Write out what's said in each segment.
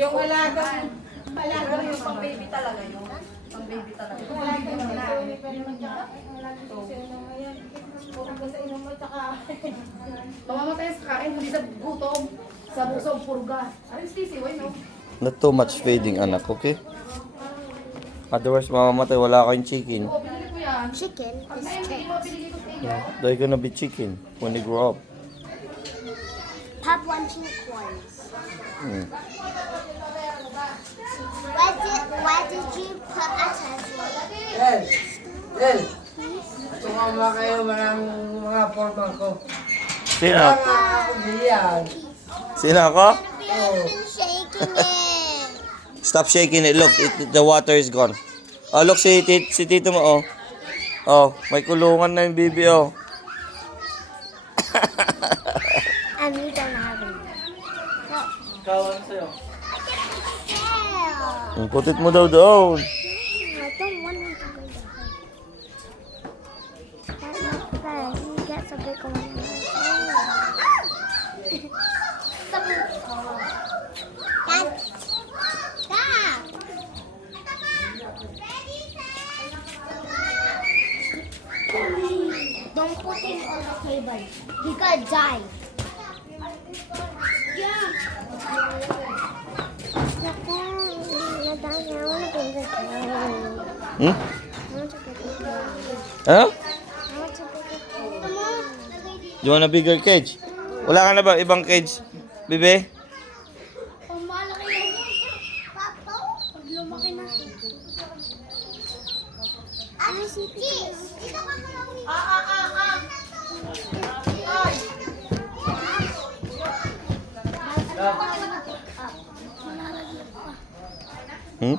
Yung alagang Yung pang baby talaga yun. Pang baby talaga. Mamamatay sa kain, hindi sa gutom. Sa busog, purga. Ay, sisiway, no? Not too much feeding, anak, okay? Otherwise, mamamatay, wala kayong chicken. Oo, pinili ko yan. Chicken Pag is na hindi mo, chicken. pinili ko sa inyo. Yeah. They're gonna be chicken when they grow up. Pop wanting corns. Mm. Why did you put a test? El! El! Sumama kayo mga formal ko. Sino? Ako diyan. Sino ako? I've been shaking it. Stop shaking it. Look, the water is gone. Oh, look, si tito mo, oh. Oh, may kulungan na yung bibi, oh. And you don't have any. Kawan sa'yo. Yeah. Putit mo daw doon. I don't want him to go down. That's not fair. He gets a big one. Dad. Dad. Don't put him on the table. He could die. Yeah. Daddy, I want to be the king. Hmm? I want to be the king. Ano? I want to be the king. You want a bigger cage? Wala ka na ba ibang cage, bibi? Kung malaki yan. Papa, pag lumaki na. Ano si Tis? Dito ka na lang. Hmm?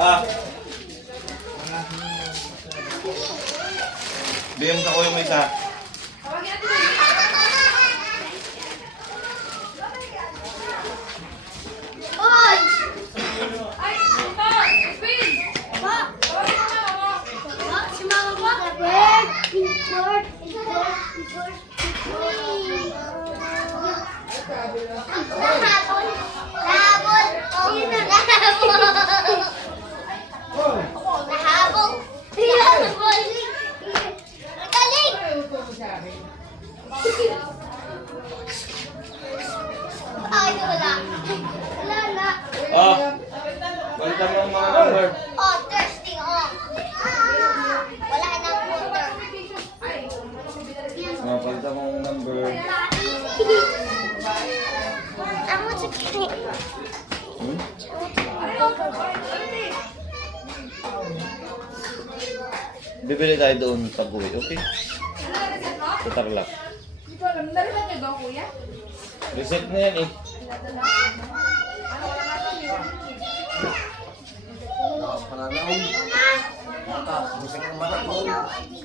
Ah. Bigyan mo sa kuya mo isa. Tawagin natin. Oy! Ay, ito! Queen! Pa! Tawagin mo na ako. Pa! Si mama ko! Bird! Bird! Bird! Nahabol! Nahabol! Oh, nahabol! Nahabol! Nahabol! Galing! Ay, wala. Wala na. Oh. Balikan mo ang mga number. Oh, thirsty, oh. Wala nang water. Oh, balikan mo ang number. I want to drink. Hmm? Bibili tayo doon sa buhay, okay? Sa Tarlac. Ito, narinig niyo ba, kuya? Reset na yan eh.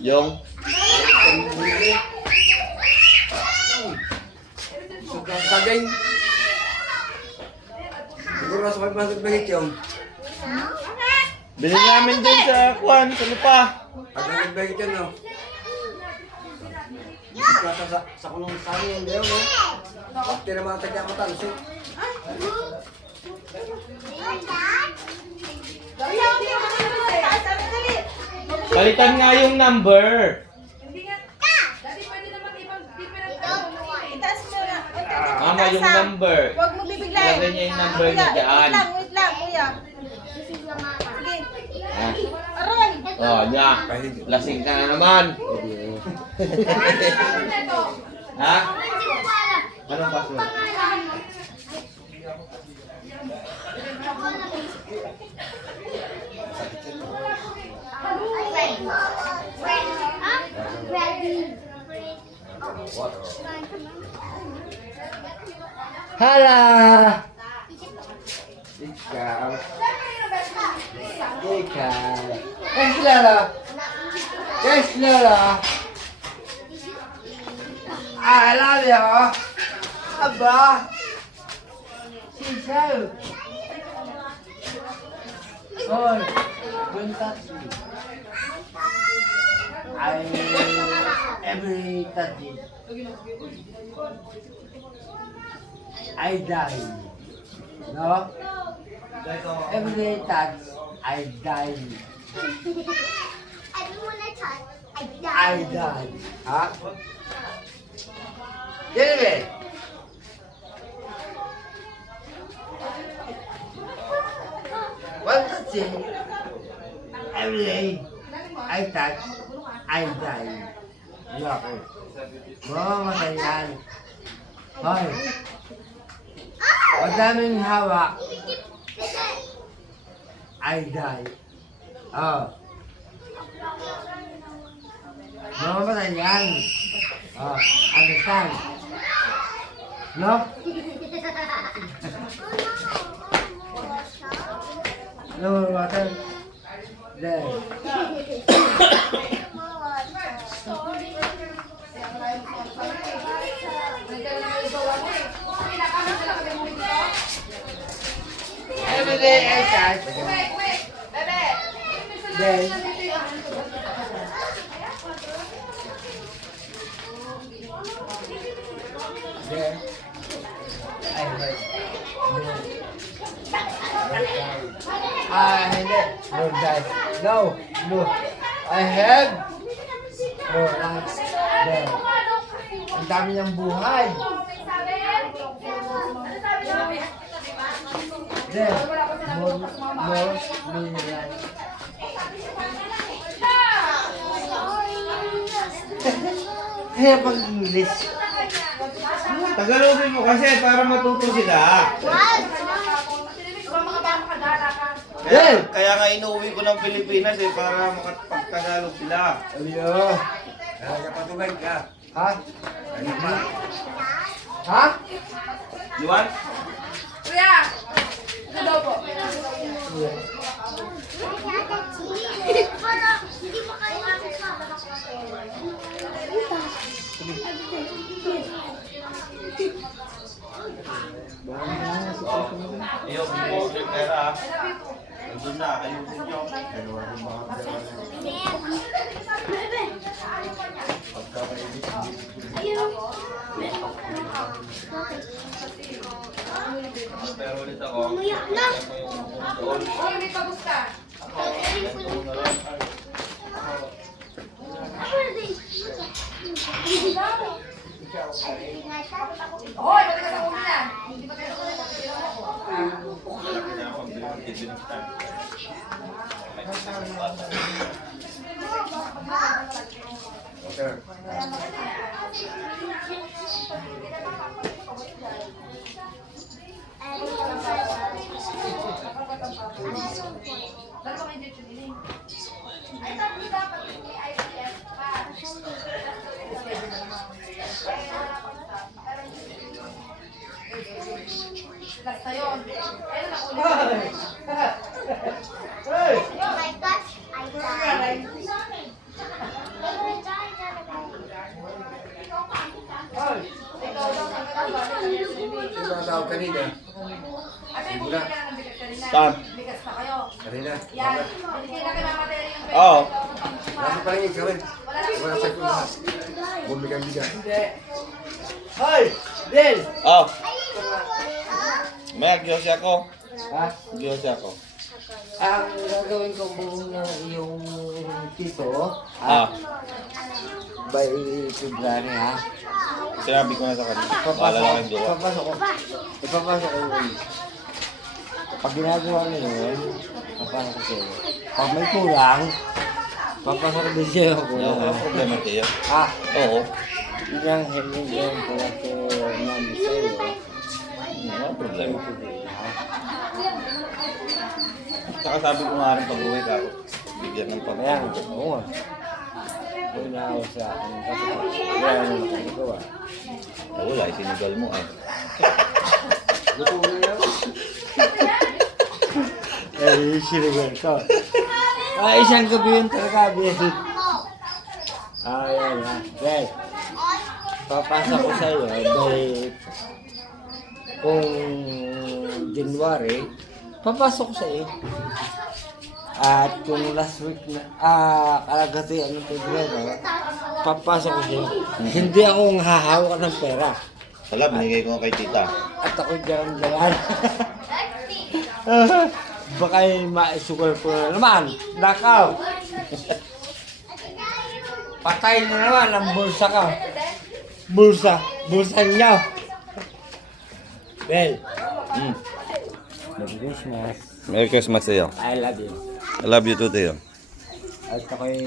Yung? Saging. Siguro sa 500 bagit yung. Bili namin din sa Kwan, sa lupa. 500 bagit yun, no? Sa kulong sani yung diyo, no? Pati na mga tagyamatan, so. Palitan nga yung number. Hindi nga. Dati pwede naman ibang different Itaas mo na. Mama, yung number. Huwag mo bibiglayin. Ilagay niya yung number niya dyan. Wait lang, kuya. Sige. Ah. Aray! Oh, niya. Lasing ka na naman. Ha? Anong password? water. Hala! Ikaw. Ikaw. Yes, Lola. Yes, Lola. I love you. Aba. Sisaw. Hoy, don't touch me. I every touch it. I die. No? Every touch, I die. Everyone I touch, I I die. die. Ha? Get it? One touch it. Every day, I touch, I die. Okay. Mamamatay yan. Hoy. Huwag daming hawak. I die. Oh. Mamamatay yan. Oh, understand? No? No more water? There. Every day I touch. Then, there, I heard. Hindi. No, guys. No, no. I have. No, that's there. Ang dami niyang buhay. There. More life. Kaya pag-English. Tagalogin mo kasi para matuto sila. Kaya nga inuwi ko ng Pilipinas para makapag-Tagalog sila. Ayo. Kaya patubay ka. Ha? Ano pa? Ha? You want? Kuya! Ito daw po. Hindi mo kaya Iyo, bigyan ko yung pera. Nandun na, ayusin nyo. Pero ulit ako. Uy, may kamusta? Hoy, ba't ka sa kumina? Hindi ba kayo Water. Last na yun. Ayun na ulit. Hey! Oh my gosh, I died. Hey! Ikaw daw ang kagagawa. Sino ang tawag kanina? Ate, bumili ka na ng bigas kanina. Saan? Bigas na kayo. Kanina. Yan. Binigyan na kayo ng materi yung pwede. Oo. Nasa palingig kami. Wala sa kuha. Bumili kang bigas. Hey! Del! Oh, may giyosi ako. Ha? Giyosi ako. Ang gagawin ko buong na yung kito, by February, ha? Sinabi ko na sa kanya. Wala lang yung gawa. Ipapasok ko yun. Pag ginagawa mo yun, papasok ko sa'yo. Pag may kulang, papasok ko din sa'yo kung Yung kulang. problema tayo. Ha? Oo. Yun ang hindi yung kulang ko namin sa'yo. Ano problema? Ha? Saka sabi ko nga rin pag-uwi ka ako. Bigyan ng Ayan, pag-uwi. oo nga. Kung naawa sa akin. Kasi wala naman ako nagawa. Wala, sinigal mo eh. Luto na yan. Eh, sinigal ko. Isang gabi yun talaga, Besi. Ayan ha. Guys, papasok ko sa'yo dahil kung January, papasok ko sa'yo. At kung last week na, kalagati, Pebrero, papasok ko sa'yo. Hindi akong hahawak ng pera. Sala, binigay ko kay tita. At ako'y jalan-jalan. Baka maisugal ko na naman. Nakaw. Patay na naman ang bulsa ka. Bulsa niya. Well, Merry Christmas. Merry Christmas sa'yo. I love you. I love you too, Teo. At ako'y